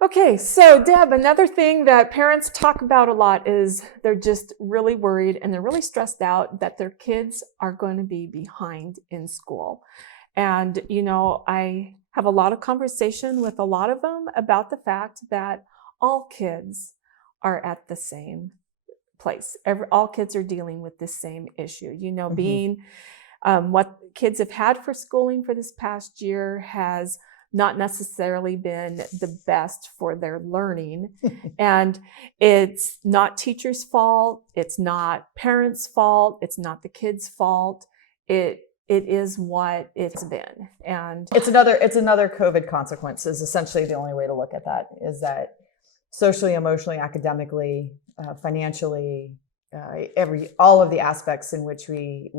Okay, so Deb, another thing that parents talk about a lot is they're just really worried and they're really stressed out that their kids are going to be behind in school. And, I have a lot of conversation with a lot of them about the fact that all kids are at the same place. All kids are dealing with the same issue. Being what kids have had for schooling for this past year has not necessarily been the best for their learning. And it's not teachers' fault. It's not parents' fault. It's not the kids' fault. It is what it's been. And it's another COVID consequence is essentially the only way to look at that, is that socially, emotionally, academically, financially, all of the aspects in which we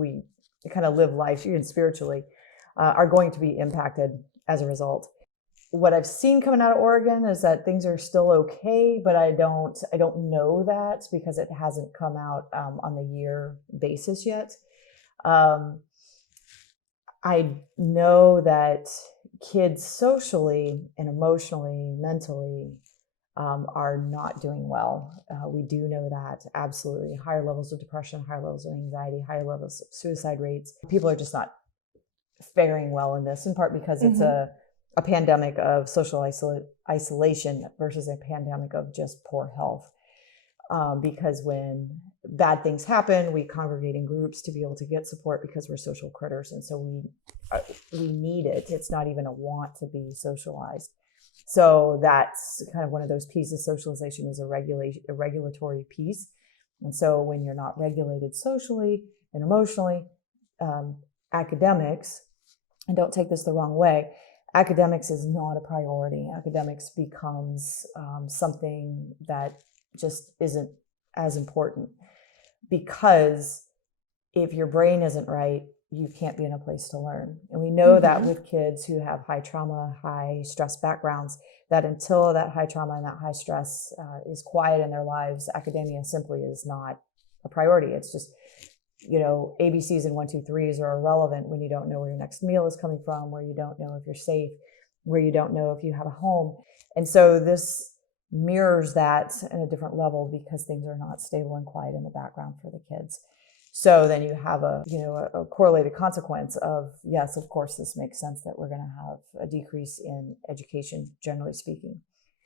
kind of live life, even spiritually, are going to be impacted as a result. What I've seen coming out of Oregon is that things are still okay, but I don't know that because it hasn't come out on the year basis yet. I know that kids socially and emotionally, mentally, are not doing well. We do know that, absolutely. Higher levels of depression, higher levels of anxiety, higher levels of suicide rates. People are just not faring well in this, in part because it's a pandemic of social isolation versus a pandemic of just poor health. Because when bad things happen, we congregate in groups to be able to get support because we're social critters. And so we need it. It's not even a want to be socialized. So that's kind of one of those pieces. Socialization is a regulatory piece. And so when you're not regulated socially and emotionally, academics, and don't take this the wrong way, academics is not a priority. Academics becomes something that just isn't as important, because if your brain isn't right, you can't be in a place to learn. And we know that with kids who have high trauma, high stress backgrounds, that until that high trauma and that high stress is quiet in their lives, academia simply is not a priority. It's just, ABCs and 1, 2, 3s are irrelevant when you don't know where your next meal is coming from, where you don't know if you're safe, where you don't know if you have a home. And so this mirrors that in a different level because things are not stable and quiet in the background for the kids. So then you have a correlated consequence of, yes, of course, this makes sense that we're going to have a decrease in education, generally speaking.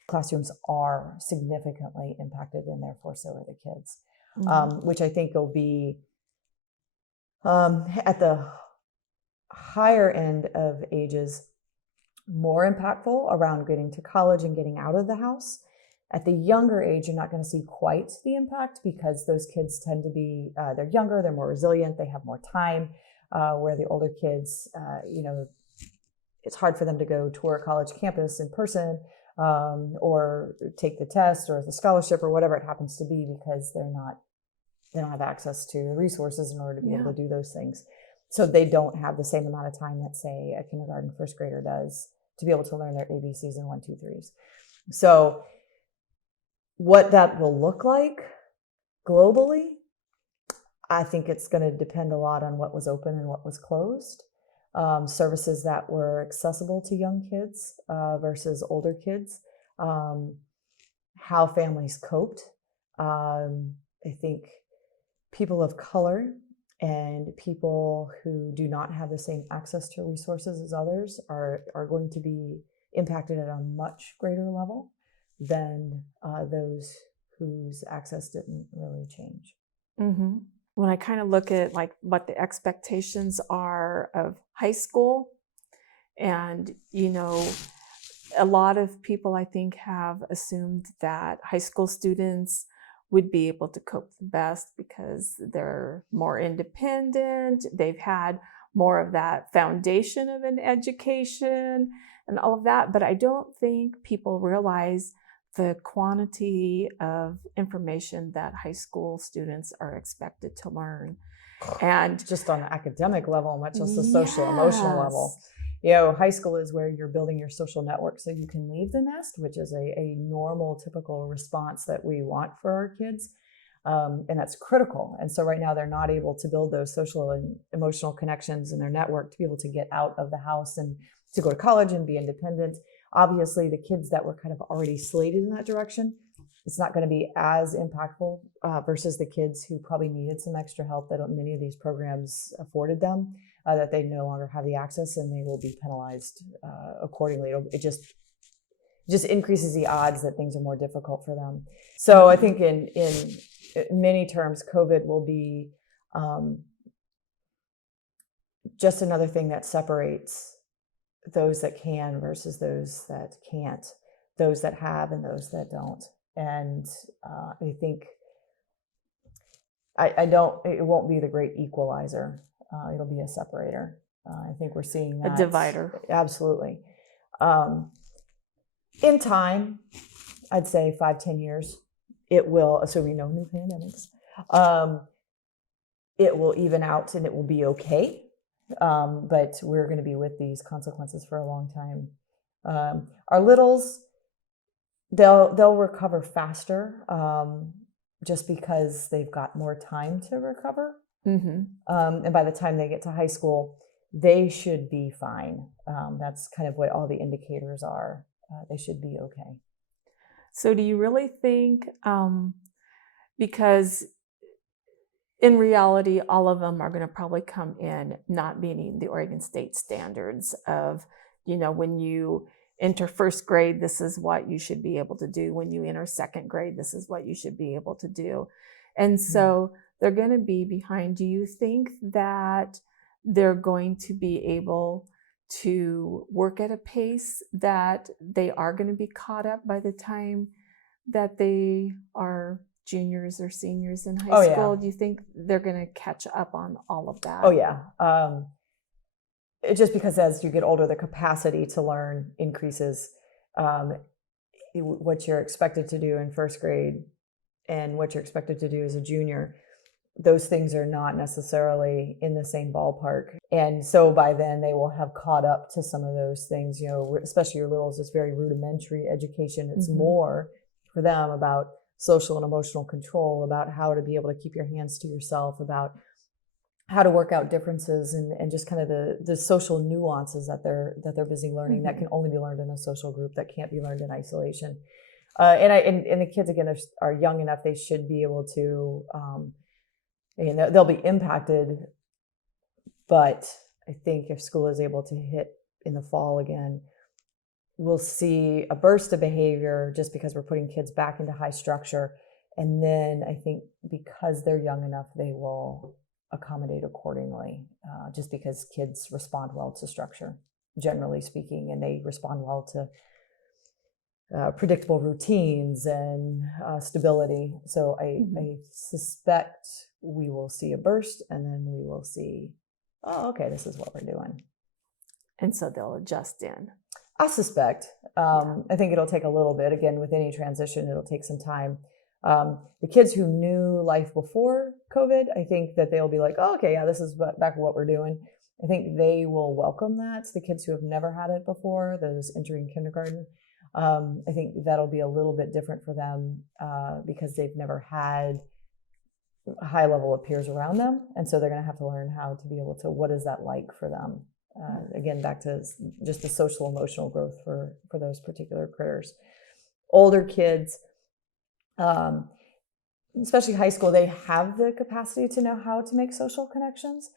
Classrooms are significantly impacted and therefore so are the kids, which I think will be at the higher end of ages more impactful around getting to college and getting out of the house. At the younger age, you're not going to see quite the impact because those kids tend to be, they're younger, they're more resilient, they have more time, where the older kids, it's hard for them to go tour a college campus in person or take the test or the scholarship or whatever it happens to be because they don't have access to the resources in order to be able to do those things. So they don't have the same amount of time that, say, a kindergarten first grader does to be able to learn their ABCs and 1, 2, 3s. So what that will look like globally, I think it's going to depend a lot on what was open and what was closed. Services that were accessible to young kids versus older kids, how families coped. I think people of color and people who do not have the same access to resources as others are going to be impacted at a much greater level than those whose access didn't really change. When I kind of look at like what the expectations are of high school, and a lot of people I think have assumed that high school students would be able to cope the best because they're more independent, they've had more of that foundation of an education and all of that. But I don't think people realize the quantity of information that high school students are expected to learn. And just on an academic level, much less the social emotional level. High school is where you're building your social network so you can leave the nest, which is a normal, typical response that we want for our kids. And that's critical. And so right now they're not able to build those social and emotional connections in their network to be able to get out of the house and to go to college and be independent. Obviously, the kids that were kind of already slated in that direction, it's not going to be as impactful versus the kids who probably needed some extra help that many of these programs afforded them, that they no longer have the access and they will be penalized accordingly. It just increases the odds that things are more difficult for them. So I think in many terms, COVID will be just another thing that separates those that can versus those that can't, those that have and those that don't. And I think it won't be the great equalizer. It'll be a separator. I think we're seeing that. A divider. Absolutely. In time, I'd say 5-10 years, it will, assuming no new pandemics, it will even out and it will be okay. But we're going to be with these consequences for a long time. Our littles, they'll recover faster just because they've got more time to recover. And by the time they get to high school, they should be fine. That's kind of what all the indicators are. They should be okay. So do you really think, because in reality, all of them are going to probably come in not meeting the Oregon State standards of, when you enter first grade, this is what you should be able to do. When you enter second grade, this is what you should be able to do. And so they're going to be behind. Do you think that they're going to be able to work at a pace that they are going to be caught up by the time that they are juniors or seniors in high school? Yeah. Do you think they're going to catch up on all of that? Oh, yeah. Just because as you get older, the capacity to learn increases. What you're expected to do in first grade and what you're expected to do as a junior, those things are not necessarily in the same ballpark. And so by then they will have caught up to some of those things, especially your littles, it's very rudimentary education. It's more for them about social and emotional control, about how to be able to keep your hands to yourself, about how to work out differences and just kind of the social nuances that they're busy learning that can only be learned in a social group, that can't be learned in isolation. And the kids, again, are young enough, they should be able to, they'll be impacted, but I think if school is able to hit in the fall again, we'll see a burst of behavior just because we're putting kids back into high structure. And then I think because they're young enough, they will accommodate accordingly, just because kids respond well to structure, generally speaking, and they respond well to predictable routines and stability. So I suspect we will see a burst, and then we will see, oh, okay, this is what we're doing. And so they'll adjust in. I suspect. I think it'll take a little bit. Again, with any transition, it'll take some time. The kids who knew life before COVID, I think that they'll be like, oh, okay, yeah, this is back what we're doing. I think they will welcome that. The kids who have never had it before, those entering kindergarten, I think that'll be a little bit different for them because they've never had a high level of peers around them. And so they're going to have to learn how to be able to, what is that like for them? Again, back to just the social emotional growth for those particular critters. Older kids, especially high school, they have the capacity to know how to make social connections.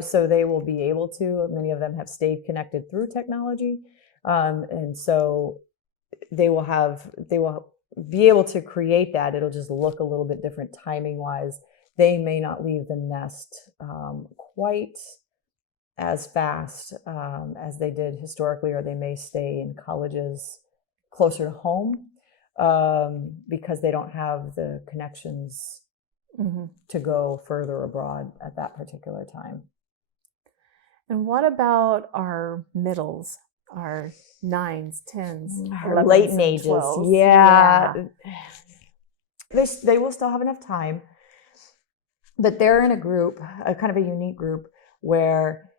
So they will be able to, many of them have stayed connected through technology. And so they will be able to create that. It'll just look a little bit different timing wise. They may not leave the nest quite as fast as they did historically, or they may stay in colleges closer to home because they don't have the connections to go further abroad at that particular time. And what about our middles, our 9s, 10s, our 11s, late and ages? 12s? Yeah. They will still have enough time, but they're in a group, a kind of a unique group where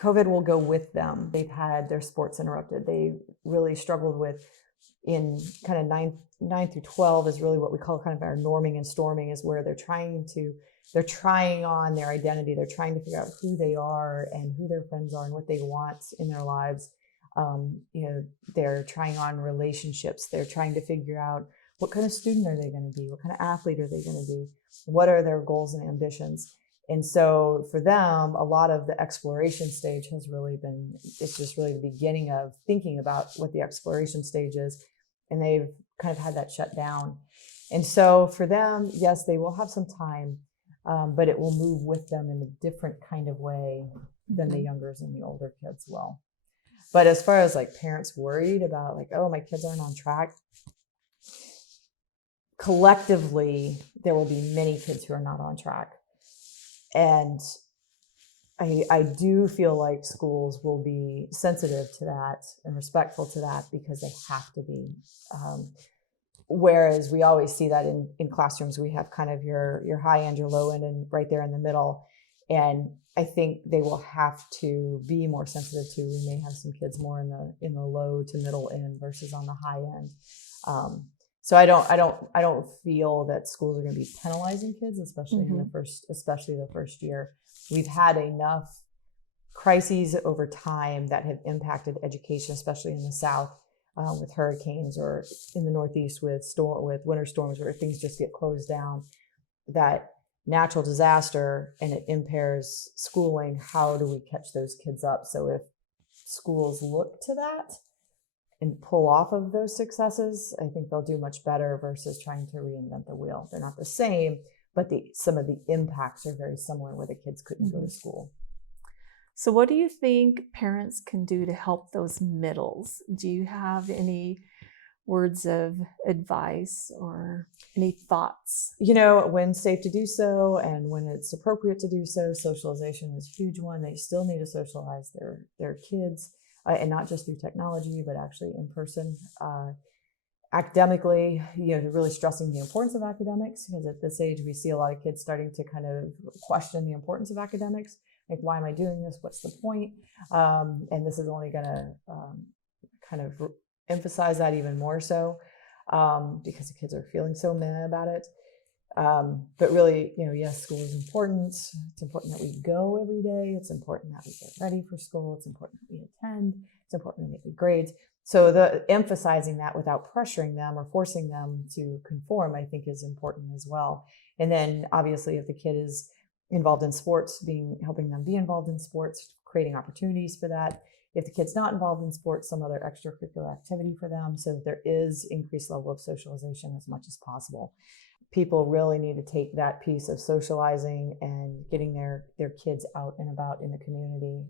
COVID will go with them. They've had their sports interrupted. They really struggled with, in kind of 9 through 12 is really what we call kind of our norming and storming, is where they're trying on their identity. They're trying to figure out who they are and who their friends are and what they want in their lives. They're trying on relationships. They're trying to figure out what kind of student are they going to be? What kind of athlete are they going to be? What are their goals and ambitions? And so for them, a lot of the exploration stage has really been, it's just really the beginning of thinking about what the exploration stage is. And they've kind of had that shut down. And so for them, yes, they will have some time, but it will move with them in a different kind of way than the youngers and the older kids will. But as far as like parents worried about like, oh, my kids aren't on track, collectively, there will be many kids who are not on track. And I do feel like schools will be sensitive to that and respectful to that because they have to be. Whereas we always see that in classrooms, we have kind of your high end, your low end, and right there in the middle. And I think they will have to be more sensitive to. We may have some kids more in the low to middle end versus on the high end. So I don't feel that schools are going to be penalizing kids, especially in the first year. We've had enough crises over time that have impacted education, especially in the South. With hurricanes, or in the Northeast with winter storms where things just get closed down, that natural disaster, and it impairs schooling. How do we catch those kids up? So if schools look to that and pull off of those successes, I think they'll do much better versus trying to reinvent the wheel. They're not the same, but some of the impacts are very similar where the kids couldn't go to school. So what do you think parents can do to help those middles? Do you have any words of advice or any thoughts? When safe to do so and when it's appropriate to do so, socialization is a huge one. They still need to socialize their kids, and not just through technology, but actually in person. Academically, they're really stressing the importance of academics, because at this age, we see a lot of kids starting to kind of question the importance of academics. Like, why am I doing this? What's the point? And this is only going to kind of emphasize that even more so, because the kids are feeling so meh about it. But really, yes, school is important. It's important that we go every day. It's important that we get ready for school. It's important that we attend. It's important that we get good grades. So emphasizing that without pressuring them or forcing them to conform, I think, is important as well. And then obviously, if the kid is involved in sports, helping them be involved in sports, creating opportunities for that. If the kid's not involved in sports, some other extracurricular activity for them, so that there is increased level of socialization as much as possible. People really need to take that piece of socializing and getting their kids out and about in the community,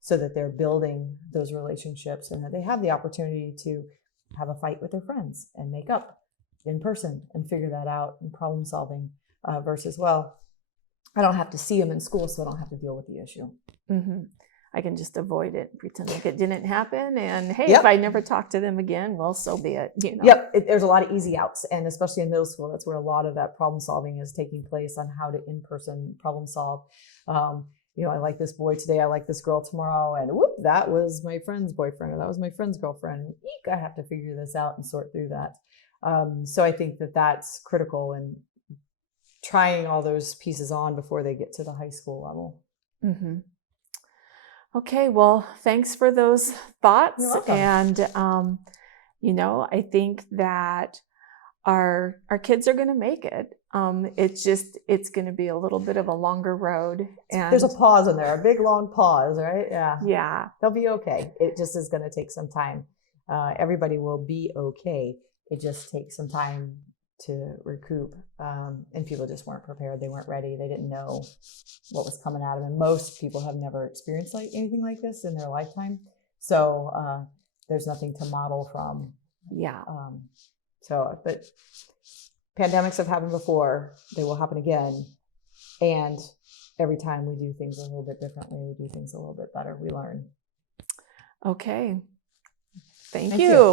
so that they're building those relationships and that they have the opportunity to have a fight with their friends and make up in person and figure that out, and problem solving versus, well, I don't have to see them in school, so I don't have to deal with the issue. I can just avoid it, pretend like it didn't happen, and hey, if I never talk to them again, well, so be it. There's a lot of easy outs, and especially in middle school, that's where a lot of that problem solving is taking place, on how to in-person problem solve. I like this boy today, I like this girl tomorrow, and whoop, that was my friend's boyfriend, or that was my friend's girlfriend. And eek, I have to figure this out and sort through that. So I think that that's critical, and trying all those pieces on before they get to the high school level. Okay, well, thanks for those thoughts. You're welcome. And I think that our kids are going to make it. It's going to be a little bit of a longer road. And there's a pause in there, a big long pause, right? Yeah. They'll be okay. It just is going to take some time. Everybody will be okay. It just takes some time to recoup, and people just weren't prepared. They weren't ready. They didn't know what was coming at them, and most people have never experienced anything like this in their lifetime, so there's nothing to model from. But pandemics have happened before. They will happen again, and every time we do things a little bit differently, we do things a little bit better, we learn. Okay, thank you.